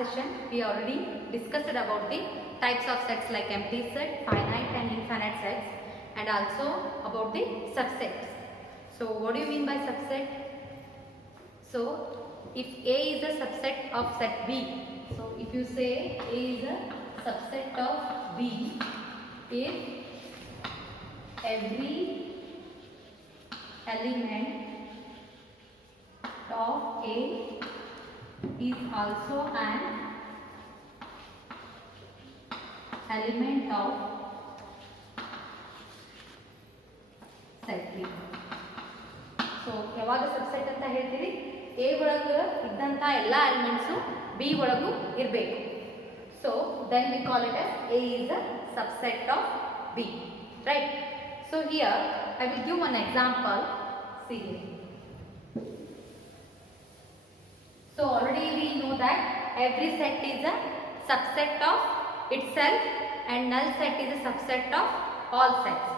session we already discussed about the types of sets like empty set, finite and infinite sets, and also about the subsets. So what do you mean by subset? So if A is a subset of set B, so if you say A is a subset of B, if every element of A is also an element of set B. So ಯಾವಾಗ subset ಅಂತ ಹೇಳ್ತೀವಿ, A ಒಳಗೆ ಇದ್ದಂತ ಎಲ್ಲ elements B ಒಳಗೂ ಇರಬೇಕು. So then we call it as A is a subset of B, right? So here I will give one example. See here. So already we know that every set is a subset of itself and null set is a subset of all sets.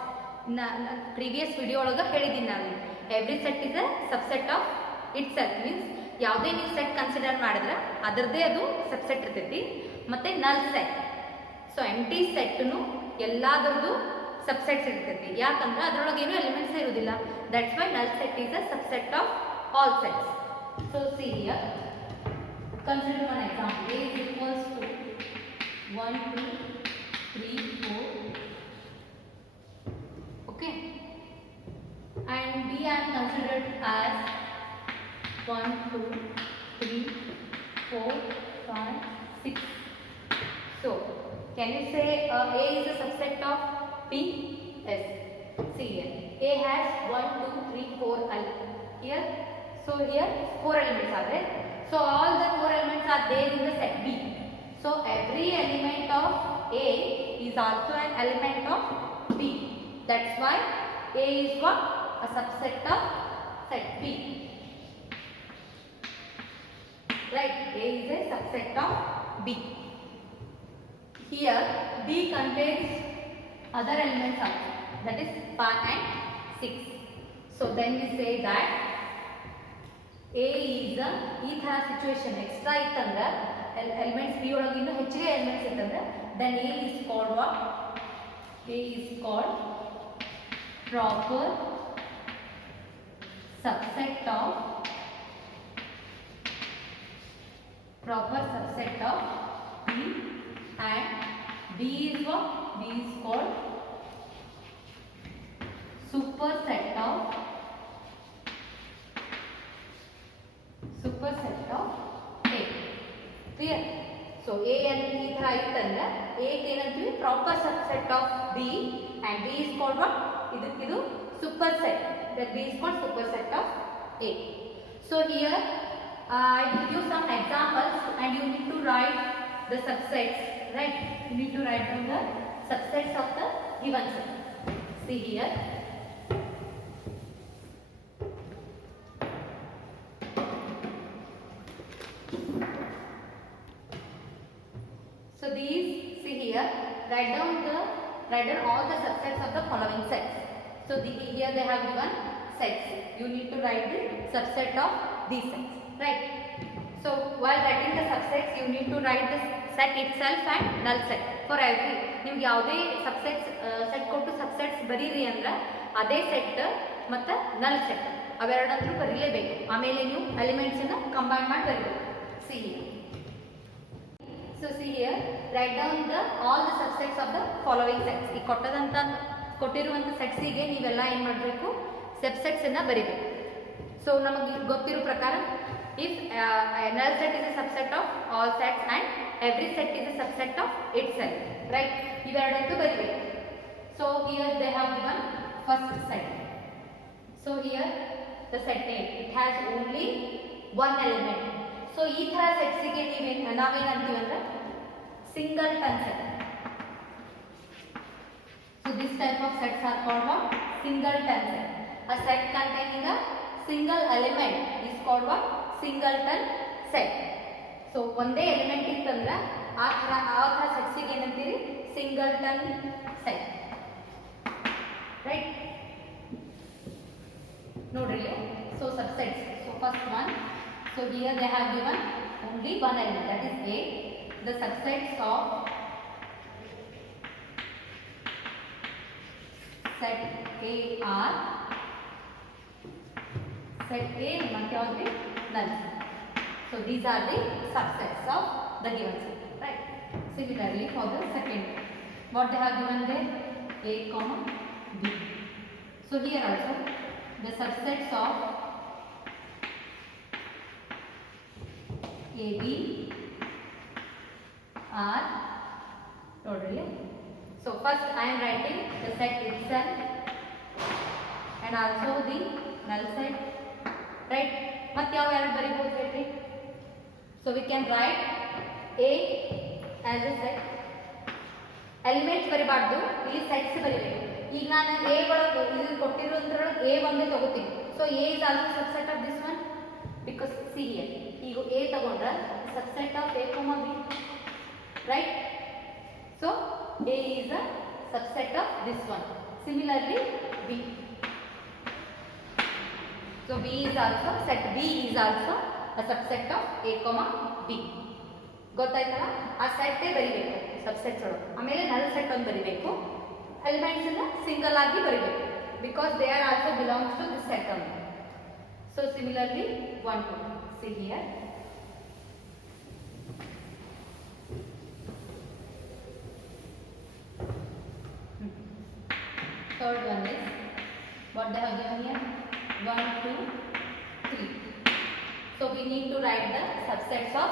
Previous video ಒಳಗೆ ಹೇಳಿದ್ದೀನಿ ನಾನು, every set is a subset of itself means ಯಾವುದೇ ನೀವು set consider ಮಾಡಿದ್ರೆ ಅದರದೇ ಅದು subset ಇರ್ತೈತಿ. ಮತ್ತು ನಲ್ ಸೆಟ್, ಸೊ ಎಂಟಿ ಸೆಟ್ನು ಎಲ್ಲಾದ್ರದ್ದು ಸಬ್ಸೆಟ್ಸ್ ಇರ್ತೈತಿ. ಯಾಕಂದ್ರೆ ಅದರೊಳಗೆ ಏನು ಎಲಿಮೆಂಟ್ಸ್ ಇರೋದಿಲ್ಲ. ದಟ್ಸ್ ವೈ ನಲ್ set is a subset of all sets. So see here, consider one example. A is equals to 1, 2, 3, 4. Okay. And B I am considered as 1, 2, 3, 4, 5, 6. So, can you say A is a subset of B? Yes. See here. A has 1, 2, 3, 4 here. So here 4 elements are there. So all the 4 elements are there in the set B. So every element of A is also an element of B. That's why A is what? A subset of set B. Right? A is a subset of B. Here B contains other elements also, that is 5 and 6. So then we say that A is a ಈ ಥರ situation extra ಇತ್ತಂದ್ರೆ elements B ಒಳಗೆ ಇನ್ನೂ ಹೆಚ್ಚಿಗೆ elements ಇತ್ತಂದ್ರೆ then A is called what? A is called proper subset of B, and B is what? B is called superset of A. Clear? So A and B ಥರ ಇತ್ತಂದ್ರೆ A ಏನಂತೀವಿ proper subset of B and B is called what? ಇದು superset. That B is called superset of A. So here I will give some examples and you need to write the subsets, right? You need to write down the subsets of the given set. See here. So these, see here, write down all the subsets of the following sets. So here they have given sets. You need to write the subset of these sets, right? So while writing the subsets, you need to write the set itself and null set for every. ನಿಮ್ಗೆ ಯಾವುದೇ subsets set ಕೊಟ್ಟು subsets ಬರೀರಿ ಅಂದ್ರೆ ಅದೇ set ಮತ್ತು null set ಅವೆರಡಂತೂ ಬರೀಲೇಬೇಕು. ಆಮೇಲೆ ನೀವು ಎಲಿಮೆಂಟ್ಸನ್ನು combine ಮಾಡಿ ಬರೀಬೇಕು. See here. So see here, write down all the subsets of the following sets. ಈ ಕೊಟ್ಟಿರುವಂಥ ಸೆಟ್ಸಿಗೆ ನೀವೆಲ್ಲ ಏನು ಮಾಡಬೇಕು, ಸಬ್ಸೆಟ್ಸ್ ಅನ್ನು ಬರೀಬೇಕು. ಸೊ ನಮಗೆ ಗೊತ್ತಿರೋ ಪ್ರಕಾರ if null set is a subset of all sets and every set is a subset of itself, right? ಇವೆರಡಂತೂ ಬರೀಬೇಕು. So here they have given first set. So here the set A, it has only one element. So ಈ ಥರ ಸೆಟ್ಸಿಗೆ ನಾವೇನಂತೀವಂದ್ರೆ singleton set. So this type of sets are called what? Singleton set. A set containing a single element is called what? Singleton set. So ಒಂದೇ element ಇತ್ತಂದ್ರೆ ಆ ಥರ ಸೆಟ್ಸಿಗೆ ಏನಂತೀರಿ? Singleton set, right? ನೋಡ್ರಿ, so subsets. So first one, so here they have given only one element, that is A. The subsets of set A are set A and already null. So these are the subsets of the given set, right? Similarly for the second, what they have given there, A comma B. So here also the subsets of AB are totally. So first I am writing the set itself and also the null set, right? Matte yav yaru baribodu ಹೇಳ್ರಿ. So we can write A as a set. Elements ಬರಿಬಾರ್ದು, ಇಲ್ಲಿ sets ಬರಿಬೇಕು. ಈಗ ನಾನು A ಒಳಗೆ ಇಲ್ಲಿ ಕೊಟ್ಟಿರೋದ್ರೊಳಗೆ A ಒಂದೇ ತಗೋತೀನಿ. So A is also subset of this one because see here. ಈಗ A ತಗೊಂಡ್ರೆ subset of A comma B, right? So A is a subset of this one. Similarly B. So B is also set B is also a subset of A comma B. ಗೊತ್ತಾಯ್ತಲ್ಲ? ಆ set ಬರಿಬೇಕು subsets ಒಳಗೆ. ಆಮೇಲೆ ನಲ್ set ಒಂದು ಬರಿಬೇಕು. Elements ಅನ್ನು single ಆಗಿ ಬರಿಬೇಕು because they are also belongs to this set only. So similarly 1 2 see here. Third one is what they have given here, 1 2 3. So we need to write the subsets of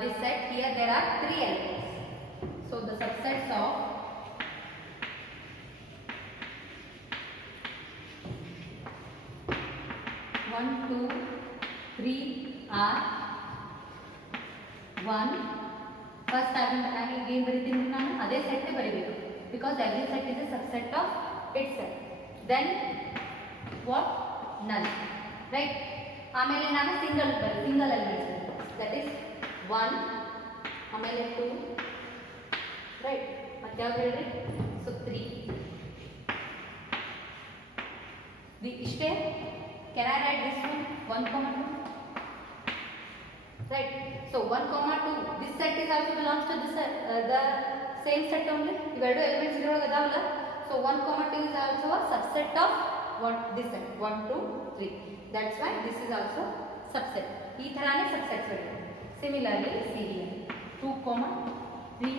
this set. Here there are 3 elements. So the subsets of one, two, three are 1. First I will again ಬರಿತೀನಿ ನಾನು ಅದೇ set ಬರಿಬೇಕು because every set is a subset of itself. Then what, null, right? ಆಮೇಲೆ ನಾನು single elements, that is 1 ಆಮೇಲೆ 2, right? ಮತ್ತೆ ಯಾವ್ದು ಹೇಳ್ರಿ? So 3. ಇಷ್ಟೇ. Can I write this one 1 comma 2, right? So 1 comma 2, this set is also belongs to this set, the same set only. ಇವೆರಡು elements ಇದರೊಳಗೆ ಅದಾವಲ್ಲ. So 1 comma 2 is also a subset of what, this set 1 2 3. That's why this is also subset. ಈ ತರಾನೇ subsets ಬರುತ್ತೆ. Similarly see here 2 comma 3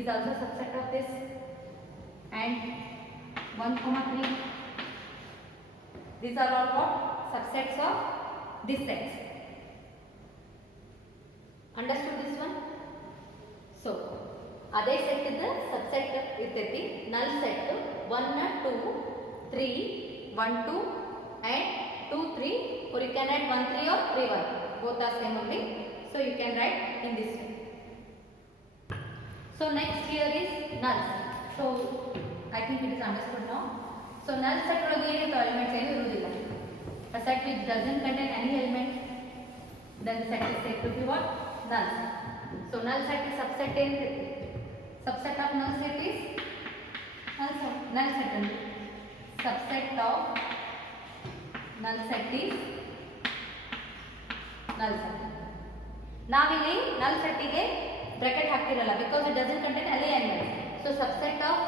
is also subset of this and 1 comma 3. These are all what, subsets of this set. Understood this one? So ಅದೇ set ಇದ್ದ subset ಇರ್ತೈತಿ. ನಲ್ set 1 2 3 1 2 and 2 3, or you can write 1 3 or 3 1, both are same only. So you can write in this way. So next here is null. So I think it is understood now. So null set ಒಳಗೆ ಏನಿದೆ, elements ಏನು ಇರುವುದಿಲ್ಲ. A set which doesn't contain any element, then the set is said to be what, null. So null set is subset ಏನಿದೆ, subset of null set is null set only. Subset of null set is null set. ನಾವಿಲ್ಲಿ null set ಗೆ bracket ಹಾಕ್ತಿರಲ್ಲ because it doesn't contain any element. So subset of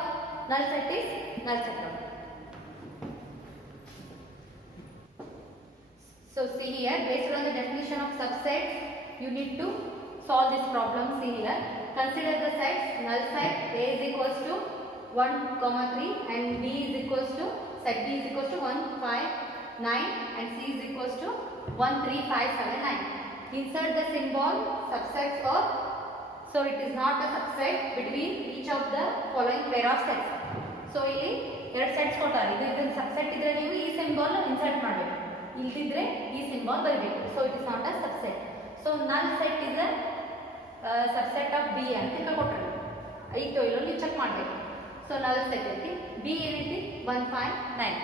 null set is null set only. So see here, based on the definition of subsets, you need to solve this problem. See here, consider the sets. Null set A is equals to 1 comma 3 and B is equals to, set B is equals to 1 5 9 and C is equals to 1 3 5 7 9. Insert the symbol subsets or, so it is not a subset between each of the following pair of sets. So ಇಲ್ಲಿ ಎರಡು sets ಕೊಟ್ಟಾರೆ, ಇದು subset ಇದ್ರೆ ನೀವು ಈ symbol insert ಮಾಡಬೇಕು, ಇಲ್ದಿದ್ರೆ ಈ symbol ಬರಬೇಕು. So it is not a subset. So ನಲ್ set is a subset of B ಅಂತ ಕೊಟ್ಟರು, ಐತೋ ಇಲ್ಲೋ ನೀವು ಚೆಕ್ ಮಾಡಬೇಕು. ಸೊ ನಲ್ ಸೆಟ್ ಐತಿ, ಬಿ ಏನೈತಿ 1 5 9.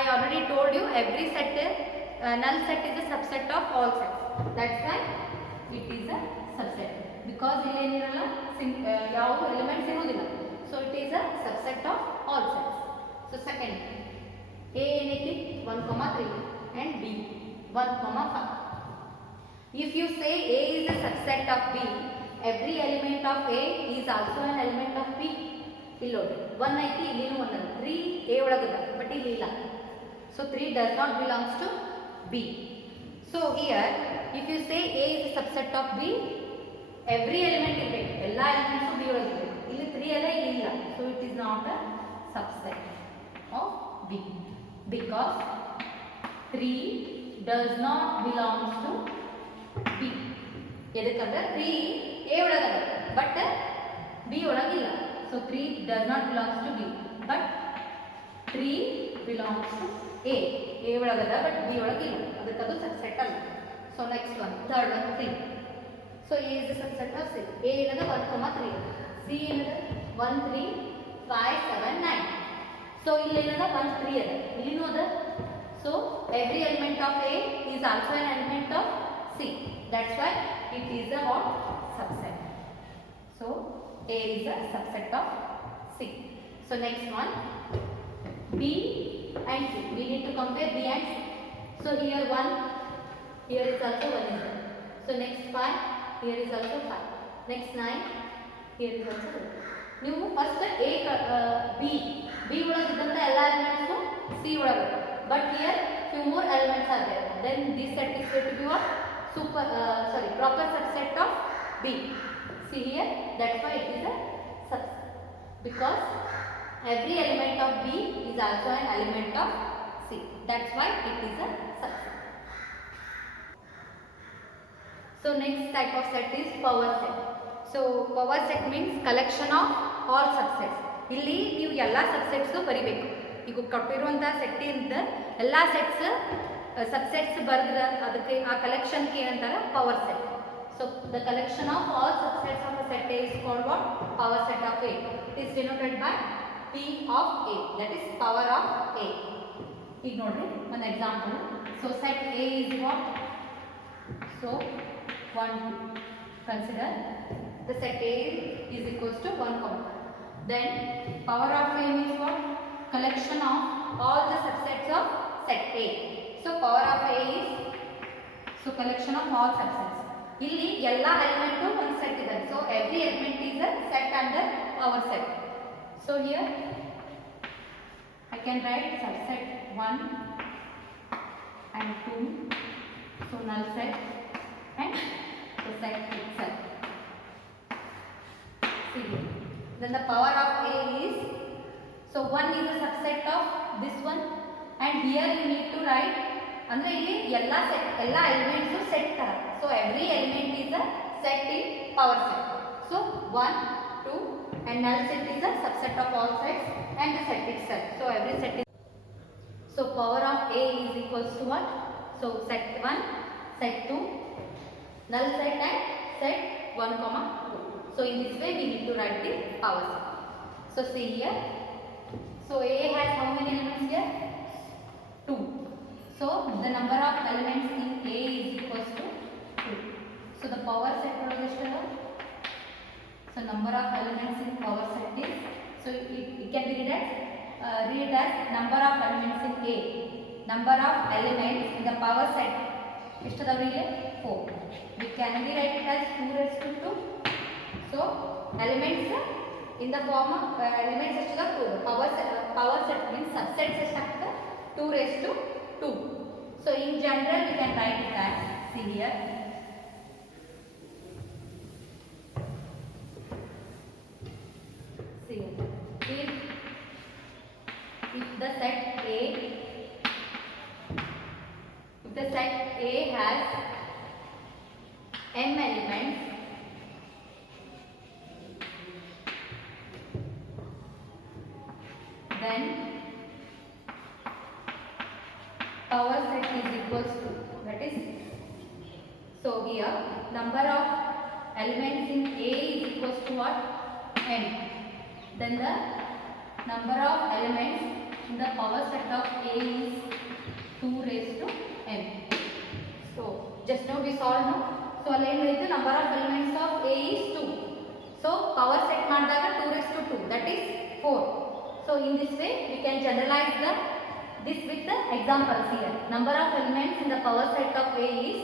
I already told you every set, null set is a subset of all sets. That's why it is a subset, because ಇಲ್ಲಿ ಏನಿರಲ್ಲ, ಯಾವ ಎಲಿಮೆಂಟ್ಸ್ ಇರುವುದಿಲ್ಲ. So it is a subset of all sets. So second A ಏನೈತಿ 1 3 and B 1 5. If you say A is a subset of B, every element of A is also an element of B. ಇಲ್ಲಿ ನೋಡಿ 1 ಐತಿ ಇಲ್ಲಿನೂ 1 ಅದ 3 A ಒಳಗದ but ಇಲ್ಲಿ ಇಲ್ಲ. So 3 does not belongs to B. So here if you say A is a subset of B, every element ಇರಬೇಕು, ಎಲ್ಲ ಎಲಿಮೆಂಟ್ಸ್ B ಒಳಗಿರಬೇಕು. ಇಲ್ಲಿ 3 ಅದ ಇಲ್ಲಿ ಇಲ್ಲ. So it is not a subset of B because 3 does not belongs to B. ಎದಕ್ಕಂದ್ರೆ 3 A ಒಳಗದ but B ಒಳಗಿಲ್ಲ. So 3 does not belongs to B but 3 belongs to A. A ಒಳಗದ ಬಟ್ B ಒಳಗಿಲ್ಲ, ಅದಕ್ಕದು ಸಬ್ಸೆಟ್ ಅಲ್ಲ. So next one, third one, 3. So A is the subset of 6. A ಏನದ 1, 3. C ಏನದ 1, 3, 5, 7, 9. So ಇಲ್ಲಿ ಏನದ 1, 3 ಅದ, ಇಲ್ಲಿನೂ ಅದ. So every element of A is also an element of C. That's why it is a what? Subset. So A is a subset of C. So next one, B and C. We need to compare B and C. So here 1, here is also 1 is there. So next 5, here is also 5. Next 9, here is also 1. ನೀವು first A B ಒಳಗಿದ್ದಂತ ಎಲ್ಲ elements C ಒಳಗೆ. But here few more elements are there. Then this set is said to be what? Proper subset of B. See here, that's why it is a subset. Because every element of B is also an element of C. That's why it is a subset. So next type of set is power set. So power set means collection of all subsets. ಇಲ್ಲಿ ನೀವು ಎಲ್ಲ subsets ಬರಿಬೇಕು. ಈಗ ಕೊಟ್ಟಿರುವಂತಹ ಸೆಟ್ಟಿಂದ ಎಲ್ಲ subsets ಬರೆದ್ರ ಅದಕ್ಕೆ ಆ ಕಲೆಕ್ಷನ್ಗೆ ಏನಂತಾರೆ power set. So the collection of all subsets of a set A is called what? Power set of A. It is denoted by P of A, that is power of A. ಈಗ ನೋಡ್ರಿ ಒಂದು example. So set A is what? So 1, 2. Consider the set A is equals to 1, then power of A means what? Collection of all the subsets of set A. So power of A is collection of all subsets. ಇಲ್ಲಿ ಎಲ್ಲ element ಒಂದು set ಇದೆ. So every element is a set under power set. So here I can write subset 1 and 2. So null set and the set itself. See here. Then the power of A is, so 1 is a subset of this one, and here you need to write ಅಂದ್ರೆ ಇಲ್ಲಿ ಎಲ್ಲ elements set ತರ. So every element is a set in power set. So 1, 2 and null set is a subset of all sets and the set itself. So every set is, so power of A is equals to what? So set 1, set 2, null set and set 1, 2. So in this way we need to write the power set. So see here. So A has how many elements here? 2. So the number of elements in A is equals to 2. So the power set is, so number of elements in power set is, so it can be read as number of elements in A. Number of elements in the power set is 4. We can be write it as 2 raised to 2. So elements in the form of elements is 2. Power set means subsets is 2 raised to 2. So in general we can write it as, see here, see here, if the set A has m elements, then power set is equals to, that is, so here number of elements in A is equals to what? M. Then the number of elements in the power set of A is 2 raised to M. So just now we solved now. So the number of elements of A is 2. So power set ಮಾಡಿದಾಗ 2 raised to 2, that is 4. So in this way we can generalize this with the examples here. Number of elements in the power set of A is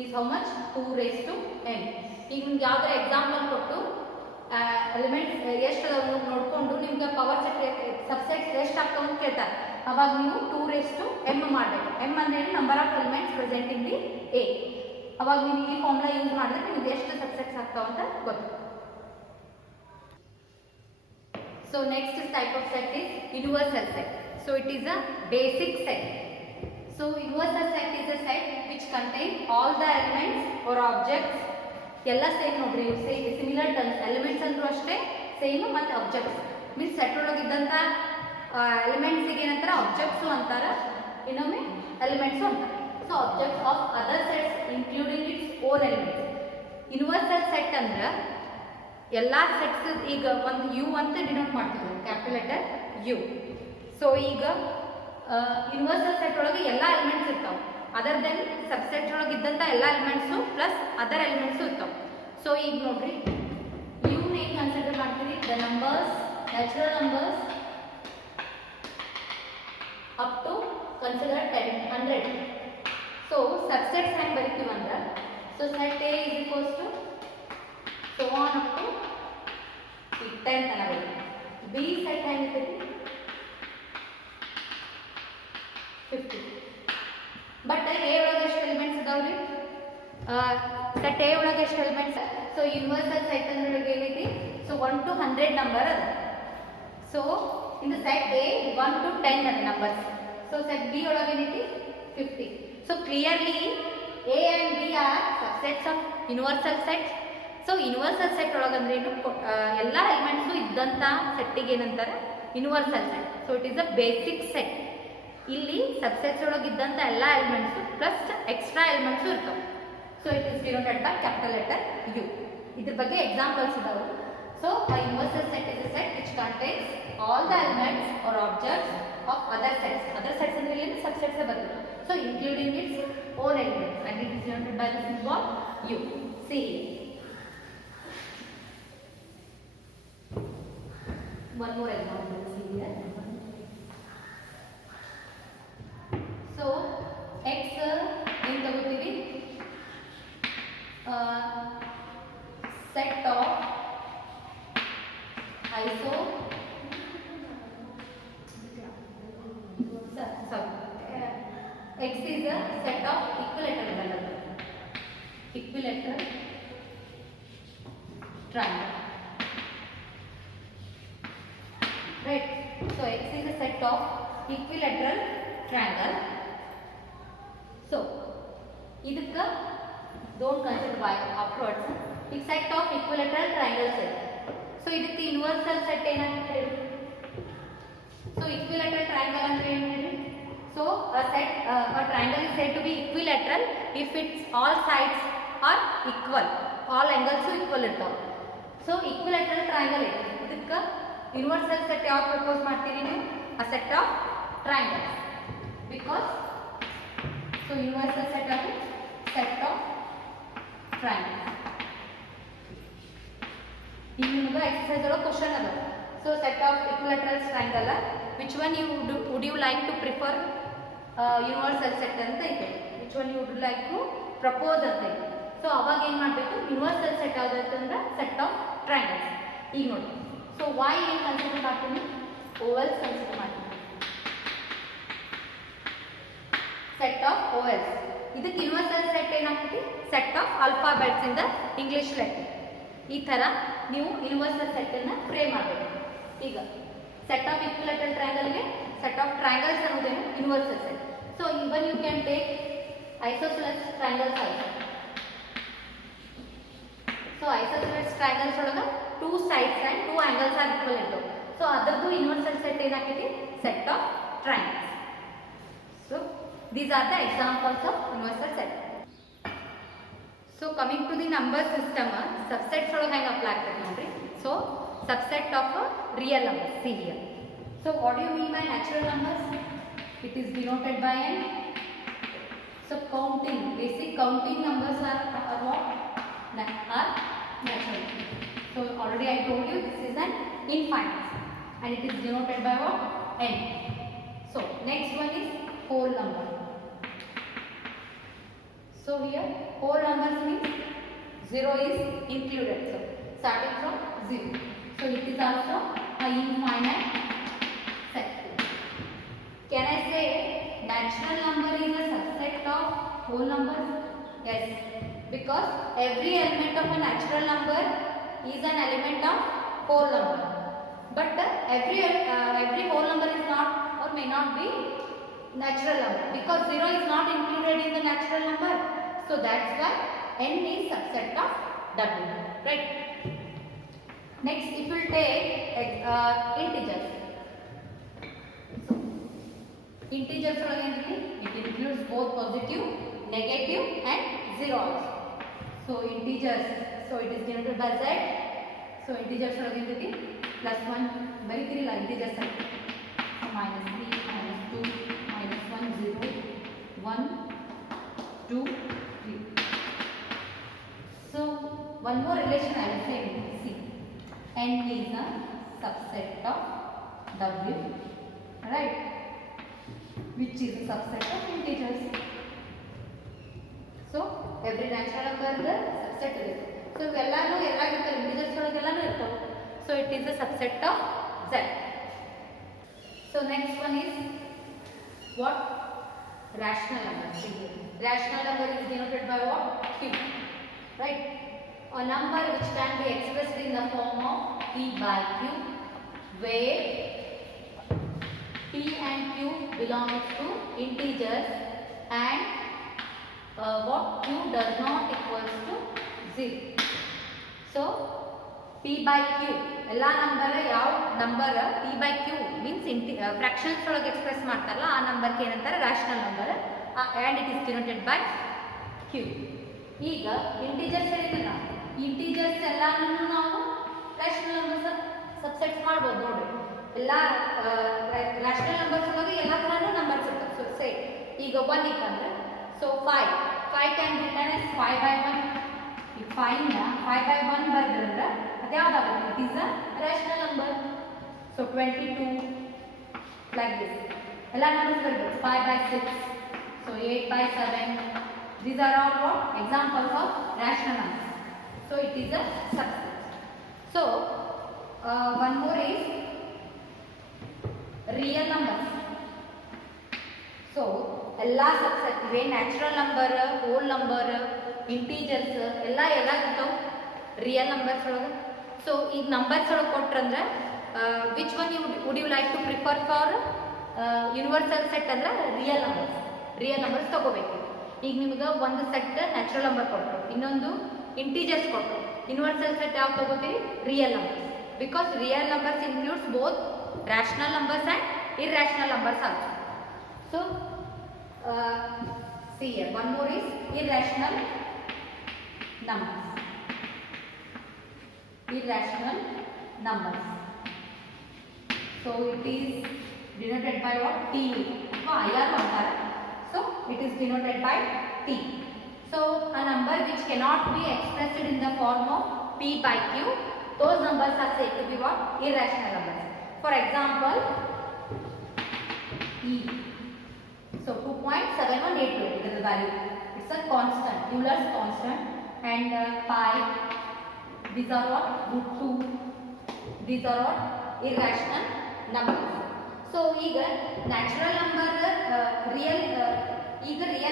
is how much? 2 raised to m. ಈಗ ನಿಮ್ಗೆ ಯಾವ್ದಾರ example ಕೊಟ್ಟು elements ಎಷ್ಟು ಅದಾವ ನೋಡಿಕೊಂಡು ನಿಮ್ಗೆ power set subsets ಎಷ್ಟು ಆಗ್ತಾವ ಅಂತ ಕೇಳ್ತಾರೆ. ಅವಾಗ ನೀವು 2 raised to m ಮಾಡಬೇಕು. m ಅಂದ್ರೆ number of elements present in the A. ಅವಾಗ ನೀವು ಈ ಫಾರ್ಮುಲಾ ಯೂಸ್ ಮಾಡಿದ್ರೆ ನಿಮ್ಗೆ ಎಷ್ಟು ಸಬ್ಸೆಟ್ಸ್ ಆಗ್ತಾವ ಅಂತ ಗೊತ್ತು. So next type of set is universal set. So it is a basic set. So universal set is a set which contains all the elements or objects. ಎಲ್ಲ ಸೇಮ್ ನೋಡ್ರಿ, similar terms. Elements ಅಂದ್ರೂ ಅಷ್ಟೇ same, ಮತ್ತು objects means set ಒಳಗಿದ್ದಂಥ ಎಲಿಮೆಂಟ್ಸಿಗೆ ಏನಂತಾರೆ? Objects ಅಂತಾರೆ, ಇನ್ನೊಮ್ಮೆ elements ಅಂತಾರೆ. So objects of other sets including its own elements. Universal set ಅಂದ್ರೆ ಎಲ್ಲ ಸೆಟ್ಸ್ ಈಗ ಒಂದು ಯು ಅಂತ ಡಿನೋಟ್ ಮಾಡ್ತಿದ್ರು, ಕ್ಯಾಪಿಟಲ್ ಲೆಟರ್ ಯು. ಸೊ ಈಗ ಯೂನಿವರ್ಸಲ್ ಸೆಟ್ ಒಳಗೆ ಎಲ್ಲ ಎಲಿಮೆಂಟ್ಸ್ ಇರ್ತಾವೆ. ಅದರ್ ದೆನ್ ಸಬ್ಸೆಟ್ ಒಳಗೆ ಇದ್ದಂಥ ಎಲ್ಲ ಎಲಿಮೆಂಟ್ಸು ಪ್ಲಸ್ ಅದರ್ ಎಲಿಮೆಂಟ್ಸು ಇರ್ತಾವೆ. ಸೊ ಈಗ ನೋಡ್ರಿ, ಯುನ ಏನು ಕನ್ಸಿಡರ್ ಮಾಡ್ತೀವಿ? The numbers, natural numbers up to consider 100. So subsets ಹೆಂಗೆ ಬರಿತೀವಿ ಅಂದ್ರೆ, so set A is equals to so on up to 10 ತನಕ ಬರುತ್ತೆ. ಬಿ ಸೆಟ್ ಹೆಂಗಿರ್ತೈತಿ? 50. ಬಟ್ ಎ ಒಳಗೆ ಎಷ್ಟು ಎಲಿಮೆಂಟ್ಸ್ ಇದಾವ್ರಿ? ಸೆಟ್ ಎ ಒಳಗೆ ಎಷ್ಟು ಎಲಿಮೆಂಟ್ಸ್? ಸೊ ಯೂನಿವರ್ಸಲ್ ಸೆಟ್ ಅಂದ್ರೆ ಏನೈತಿ? ಸೊ 1 to 100 ನಂಬರ್ ಅದ. So in the set A 1 to 10 ಅದ ನಂಬರ್ಸ್. ಸೊ ಸೆಟ್ ಬಿ ಒಳಗೆ ಏನೈತಿ? 50. So clearly A and B are subsets of universal set. So universal set ಒಳಗಂದ್ರೆ ಏನು? ಎಲ್ಲ ಎಲಿಮೆಂಟ್ಸು ಇದ್ದಂಥ ಸೆಟ್ಟಿಗೆ ಏನಂತಾರೆ? Universal set. So it is a basic set. ಇಲ್ಲಿ ಸಬ್ಸೆಟ್ಸ್ ಒಳಗಿದ್ದಂಥ ಎಲ್ಲ ಎಲಿಮೆಂಟ್ಸು ಪ್ಲಸ್ ಎಕ್ಸ್ಟ್ರಾ ಎಲಿಮೆಂಟ್ಸು ಇರ್ತವೆ. So it is denoted by capital letter U. ಇದ್ರ ಬಗ್ಗೆ ಎಕ್ಸಾಂಪಲ್ಸ್ ಇದಾವೆ. So a universal set is a set which contains all the elements or objects of other sets. Other sets ಅಂದ್ರೆ ಇಲ್ಲಿ subsets ಬರುತ್ತೆ. So including its own elements and it is denoted by the symbol u. See here. One more example, see here. So x ಏನು ತಗೋತೀವಿ? Set of iso x is a set of equilateral triangle. Right. So x is a set of equilateral triangle. So idukka don't consider y afterwards. It's set of equilateral triangle set. So idukku universal set ಏನಂತ ಹೇಳಿ? So equilateral triangle ಅಂದ್ರೆ ಏನು ಹೇಳಿ? So a triangle is said to be equilateral if its all sides are equal, all angles equal ಇರ್ತಾವೆ. So equilateral triangle ಇದೆ. ಇದಕ್ಕೆ universal set ಯಾವ್ದು propose ಮಾಡ್ತೀರಿ ನೀವು? a set of triangles, because so universal set of triangles. ಈಗ ನಿಮಗೆ exercise ಒಳಗೆ question ಅದ. So set of equilateral triangle, which one would you like to prefer? Universal set ಅಂತ ಐತೆ. which one you would like to propose ಅಂತ ಐತೆ. So ಅವಾಗ ಏನು ಮಾಡಬೇಕು? ಯೂನಿವರ್ಸಲ್ ಸೆಟ್ ಯಾವ್ದಾಯ್ತು ಅಂದ್ರೆ ಸೆಟ್ ಆಫ್ ಟ್ರಯಾಂಗಲ್ಸ್. ಈಗ ನೋಡಿ, ಸೊ y ಏನು ಕನ್ಸಿಡರ್ ಮಾಡ್ತೀನಿ? ಓವಲ್ಸ್ ಕನ್ಸಿಡರ್ ಮಾಡ್ತೀನಿ. Set of ovals. ಇದಕ್ಕೆ ಯೂನಿವರ್ಸಲ್ ಸೆಟ್ ಏನಾಗ್ತೈತಿ? ಸೆಟ್ ಆಫ್ ಆಲ್ಫಾಬೆಟ್ಸ್ ಇಂದ ಇಂಗ್ಲಿಷ್ ಲೆಟರ್. ಈ ಥರ ನೀವು ಯೂನಿವರ್ಸಲ್ ಸೆಟ್ ಅನ್ನು ಫ್ರೇಮ್ ಮಾಡಬೇಕು. ಈಗ ಸೆಟ್ ಆಫ್ ಈಕ್ವಿಲೇಟರಲ್ ಟ್ರಯಾಂಗಲ್ಗೆ ಸೆಟ್ ಆಫ್ ಟ್ರಯಾಂಗಲ್ಸ್ ಅನ್ನೋದೇನು? Universal set. So even you can take isosceles triangles also. So isosceles triangles ಒಳಗೆ 2 sides and 2 angles are equal ಇರ್ತವೆ. ಸೊ ಅದರದ್ದು ಯೂನಿವರ್ಸಲ್ ಸೆಟ್ ಏನಾಗ್ತೈತಿ? Set of triangles. So these are the examples of universal set. So coming to the number system, subsets ಒಳಗೆ ಹೆಂಗೆ apply ಆಗ್ತದೆ ನೋಡ್ರಿ. So subset of real numbers. See here. So what do you mean by natural numbers? It is denoted by n. So counting, basic counting numbers are what? Are natural. So already I told you this is an infinite and it is denoted by what? N. So next one is whole number. So here whole numbers means 0 is included. So starting from 0. So it is also a infinite set. Can I say natural number is a subset of whole numbers? Yes, because every element of a natural number is an element of whole number. But every whole number is not or may not be natural number, because 0 is not included in the natural number. So that's why n is subset of w, right? Next, if we take integers. So, integers it includes both positive, negative and 0 also. So integers, so it is denoted by z. So integers plus 1, very clear integers. So minus 3, minus 2, minus 1, 0, 1, 2, 3. So one more relation I will say, see, n is a subset of w, right, which is a subset of integers. So every natural number is a subset of it. So integers so it is a subset of z. So next one is what? Rational number. Rational number is denoted by what? Q. Right? A number which can be expressed in the form of P by Q, where P and Q belongs to integers and what Q does not equals to 0. So P by Q, ಎಲ್ಲ number ಯಾವ number P by Q means fractions ಒಳಗೆ express ಮಾಡ್ತಾರಲ್ಲ ಆ ನಂಬರ್ಗೆ ಏನಂತಾರೆ rational number, and it is denoted by Q. ಈಗ integers ಹೇಳಿದ್ರೆ ನಾವು ಇಂಟಿಜರ್ಸ್ ಎಲ್ಲಾನು ನಾವು ರ್ಯಾಷನಲ್ ನಂಬರ್ಸ್ ಸಬ್ಸೆಟ್ ಮಾಡ್ಬೋದು ನೋಡ್ರಿ. ಎಲ್ಲ ರ್ಯಾಷನಲ್ ನಂಬರ್ಸ್ ಒಳಗೆ ಎಲ್ಲ ತರಹದ ನಂಬರ್ಸ್ ಇರ್ತವೆ. ಸೊ ಸೇ ಈಗ 1 ಇತ್ತಂದ್ರೆ so 5 can be return as 5 by 1. ಈ 5 ನ 5 by 1 ಬರೆದ್ರೆ ಅದು ಯಾವ್ದಾಗುತ್ತೆ? It is a rational number. So 22 like this. ಎಲ್ಲ ನಂಬರ್ಸ್ ಬರಬೇಕು 5 by 6, so 8 by 7. These are all what? Examples of rational numbers. So it is a subset. So one more is real numbers. So ಎಲ್ಲ subset ಇವೆ, natural number, whole number, integers ಎಲ್ಲ ಇರ್ತಾವೆ real numbers ಒಳಗೆ. So ಈಗ numbers ಒಳಗೆ ಕೊಟ್ರಂದ್ರೆ which one would you like to prefer for universal set ಅಂದ್ರೆ real numbers ತಗೋಬೇಕು. ಈಗ ನಿಮ್ಗೆ ಒಂದು ಸೆಟ್ ನ್ಯಾಚುರಲ್ ನಂಬರ್ ಕೊಟ್ಟರು, ಇನ್ನೊಂದು ಇಂಟೀಜರ್ಸ್ ಕೊಟ್ಟರು. ಯೂನಿವರ್ಸಲ್ ಸೆಟ್ ಯಾವ್ದು ತಗೋತೀವಿ? Real numbers, because real numbers includes both rational numbers and irrational numbers also. So see here, one more is irrational numbers. Irrational numbers. So it is denoted by what? T. So it is denoted by T. So a number which cannot be expressed in the form of P by Q, those numbers are said to be what? Irrational numbers. For example, E. So 2.7182 is the value. It's a constant, Euler's constant, and pi. These are what? √2. These are what? Irrational numbers. So ಈಗ natural number real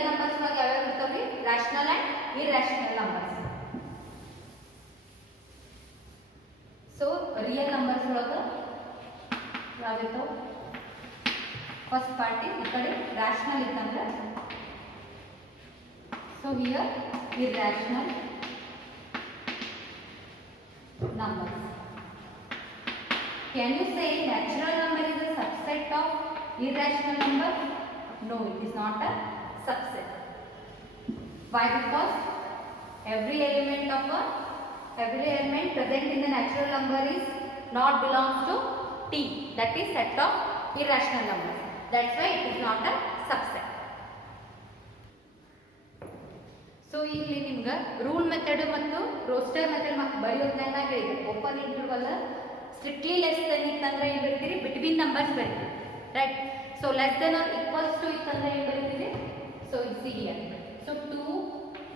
numbers ಒಳಗೆ ಯಾವ್ಯಾವ ಇರ್ತಾವೆ? Rational and irrational numbers. So real numbers ಒಳಗೆ ಯಾವ್ದಿರ್ತಾವೆ? First party ಈ ಕಡೆ rational ಇತ್ತಂದ್ರೆ so here irrational numbers. Can you say natural number is a subset of irrational number? No, it is not a subset. Why? Because every element present in the natural number is not belongs to T, that is set of irrational numbers. That's why it is not a subset. So ಇಲ್ಲಿ ನಿಮ್ಗೆ rule method ಮತ್ತು roster method ಬರೆಯೋದನ್ನ ಹೇಳಿದೆ. Open interval strictly less than ಇತ್ತಂದ್ರೆ ಏನು ಬರೀತೀರಿ? Between numbers ಬರೀತೀರಿ, right? So less than or equals to ಇತ್ತಂದ್ರೆ ಏನು ಬರೀತೀರಿ? So it's here. So 2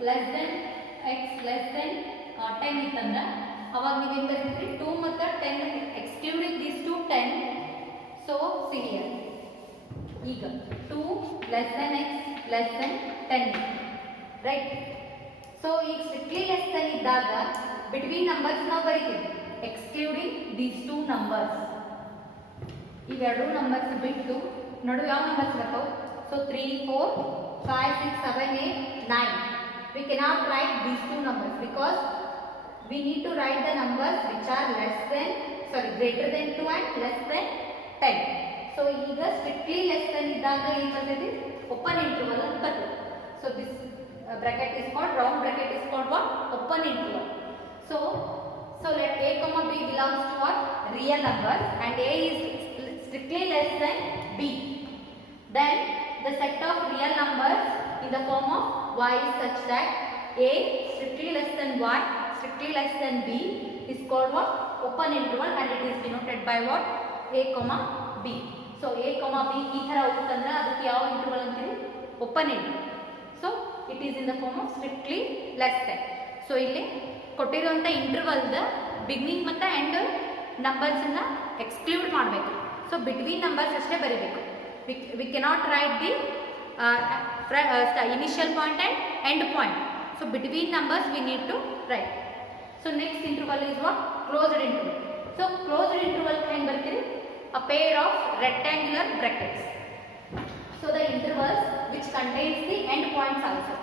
less than x less than 10 ಇತ್ತಂದ್ರೆ ಅವಾಗ ನೀವೇನು ಬರೀತೀರಿ 2 ಮತ್ತು 10 excluding this two 10. So see here ಈಗ 2 less than x less than 10 right. So ಈಗ ಸ್ಟ್ರಿಕ್ಟ್ಲಿ ಲೆಸ್ ದೆನ್ ಇದ್ದಾಗ ಬಿಟ್ವೀನ್ ನಂಬರ್ಸ್ ನಾವು ಬರೀತೀವಿ ಎಕ್ಸ್ಕ್ಲೂಡಿಂಗ್ ದೀಸ್ ಟೂ ನಂಬರ್ಸ್. ಇವೆರಡು ನಂಬರ್ಸ್ ಬಿಟ್ಟು ನಡು ಯಾವ ನಂಬರ್ಸ್ ಬರ್ತಾವೆ? So 3 4 5 6 7 8 9. We cannot write these two numbers because we need to write the numbers which are greater than 2 and less than 10. So ಈಗ strictly less than ಇದ್ದಾಗ ಏನು ಬರ್ತದೆ? open interval ಅಂತ ಬರ್ತದೆ. So this bracket is called round bracket is called what? Open interval. So let a comma b belongs to what? Real numbers and a is strictly less than b. Then the set of real numbers in the form of y is such that a strictly less than y strictly less than b is called what? Open interval and it is denoted by what? A comma b. So a comma b ಈ ತರ ಹೋಗ್ತಂದ್ರೆ ಅದಕ್ಕೆ ಯಾವ interval ಅಂತೀವಿ? Open interval. So it is in the form of strictly less than. ಸೊ ಇಲ್ಲಿ ಕೊಟ್ಟಿರುವಂಥ ಇಂಟರ್ವಲ್ದ beginning ಮತ್ತು ಎಂಡ್ ನಂಬರ್ಸನ್ನು ಎಕ್ಸ್ಕ್ಲೂಡ್ ಮಾಡಬೇಕು. ಸೊ ಬಿಟ್ವೀನ್ ನಂಬರ್ಸ್ ಅಷ್ಟೇ ಬರೀಬೇಕು. we cannot write the initial point and end point. So between numbers we need to write. So next interval is what? Closed interval. So closed interval can be a pair of rectangular brackets. So the intervals which contains the end points also.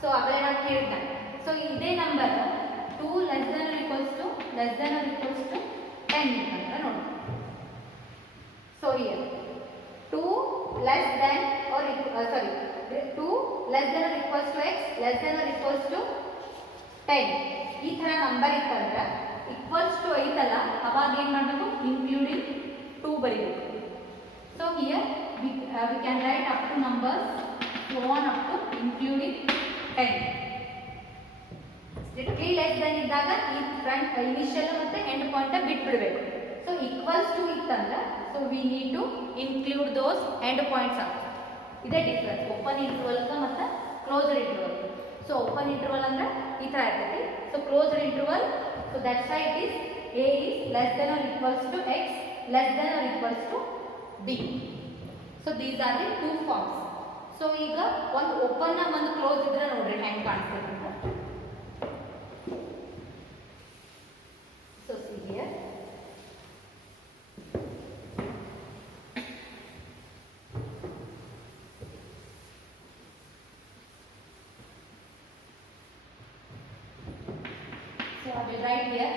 So avale ನಾನು ಹೇಳಿದ್ದೆ. So ಇದೇ number 2 less than or equals to 10 ಅಂತ ನೋಡಿ. So here 2 less than or 2 less than or equals to x less than or equals to 10 ಈ ತರ number ಇತ್ತಂದ್ರೆ equals to ಐತಲ್ಲ ಅವಾಗ ಏನು ಮಾಡಬೇಕು? including 2 ಬರೀಬೇಕು. So here we can write up to numbers so on up to including 10. strictly less than ಇದ್ದಾಗ ಈ ಫ್ರಂಟ್ ಇನಿಷಿಯಲ್ ಮತ್ತೆ ಎಂಡ್ ಪಾಯಿಂಟ್ ಬಿಟ್ಟು ಬಿಡಬೇಕು. So equals to ಇತ್ತಂದ್ರೆ so we need to include those end points also. ಇದೇ difference open interval ಮತ್ತು closed interval. So open interval ಅಂದ್ರೆ ಈ ತರ ಇರ್ತೈತಿ. So closed interval so that's why it is a is less than or equals to x less than or equals to b. So these are the two forms. So ಈಗ ಒಂದು open ಒಂದು close ಇದ್ರೆ ನೋಡ್ರಿ ಹೆಂಗ್ ಕಾಣಿಸ್ತದೆ ಅಂತ. So see here I will write here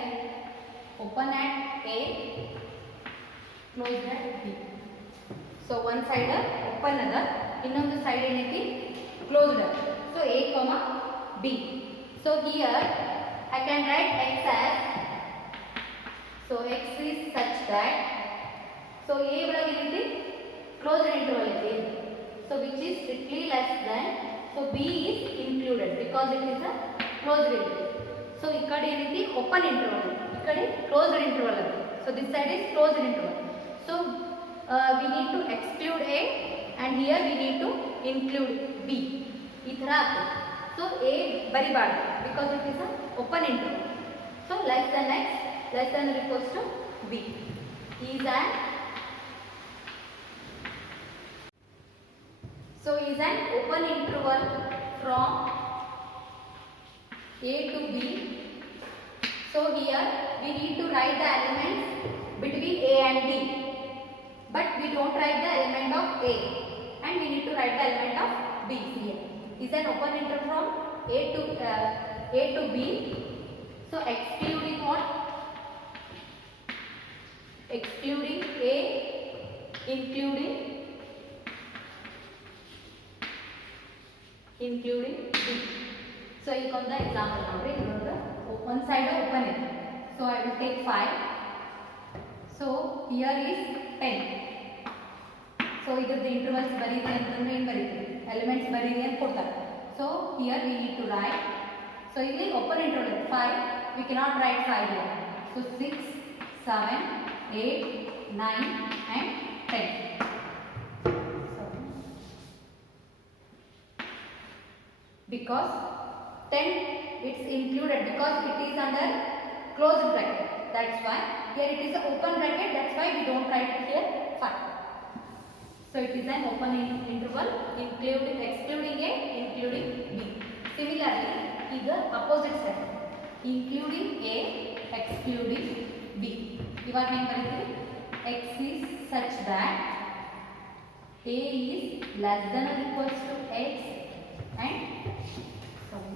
open at A, closed at B. So one side open ada, ಇನ್ನೊಂದು side ಏನೈತಿ closed. So A comma B. So here I can write x as, so x is such that, so A ಒಳಗೆ ಏನೈತಿ closed interval ಐತಿ. So which is strictly less than, so B is included because it is a closed interval. So ಈ ಕಡೆ ಏನೈತಿ open interval, ಈ ಕಡೆ closed interval ಅದು. So this side is closed interval. So we need to exclude A and here we need to include B. ಈ ಥರ ಆಗ್ತದೆ. So A ಬರಿಬಾರ್ದು because it is a open interval. So less than x less than equals to B is an, so is an open interval from A to B. So here we need to write the elements between A and D, but we don't write the element of A and we need to write the element of B. Here is an open interval from A to B. So excluding what? Excluding A, including B. So you come the example now. One side open it. So I will take 5. So here is 10. So either the intervals baride antandre ಏನು ಬರೀತೀವಿ elements baride ಅಂತ ಕೊಡ್ತಾರೆ. So here we need to write. So ಇಲ್ಲಿ open interval 5. We cannot write 5 here. So 6, 7, 8, 9 and 10. Because then it's included because it is under closed bracket. That's why here it is an open bracket. That's why we don't write here 5. So it is an open interval including excluding A, including B. Similarly, the opposite side including A, excluding B. Ivaga ಏನು ಬರೀತೀವಿ? X is such that A is less than or equals to X and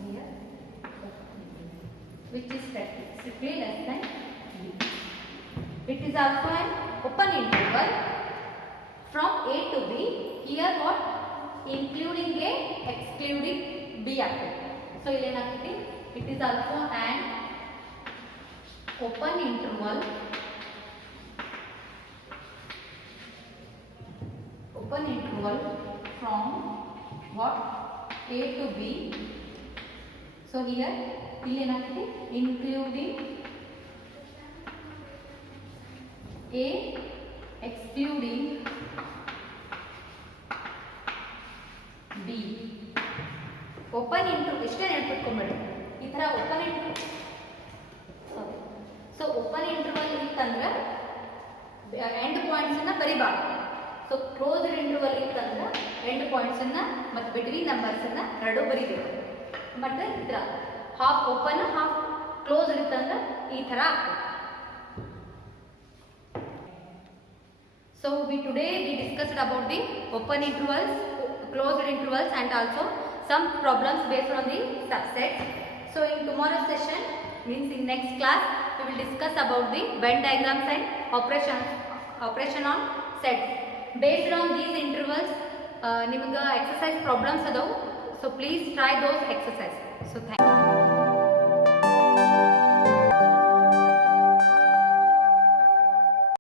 here which is strictly less than B. It is also an open interval from A to B. Here what? Including A, excluding B ಆಗ್ತದೆ. So ಇಲ್ಲಿ ಏನಾಗ್ತದೆ? It is also an open interval from what? A to B. So here ಇಲ್ಲಿ ಏನಾಗ್ತದೆ? Including A, excluding B. Open interval ಇಷ್ಟೇ ನೆನಪಿಟ್ಕೊಂಡ್ಬೇಡಿ. ಈ ಥರ open interval so open interval ಇತ್ತಂದ್ರೆ end ಪಾಯಿಂಟ್ಸನ್ನು ಬರಿಬಾರ್ದು. So closed interval ಇತ್ತಂದ್ರೆ ಎಂಡ್ ಪಾಯಿಂಟ್ಸನ್ನು ಮತ್ತು ಬಿಟ್ವೀನ್ ನಂಬರ್ಸನ್ನು ಎರಡೂ ಬರಿಬೇಕು. ಮತ್ತು ಈ ಥರ ಹಾಫ್ ಓಪನ್ ಹಾಫ್ ಕ್ಲೋಸ್ಡ್ ಇತ್ತಂದ್ರೆ ಈ ಥರ ಆಗ್ತದೆ. So today we discussed about the open intervals, closed intervals and also some problems based on the subsets. So in tomorrow's session, means in next class, we will discuss about the Venn diagrams and operation on sets. Based on these intervals, ನಿಮಗೆ exercise problems adavu. So please try those exercises. So thank you.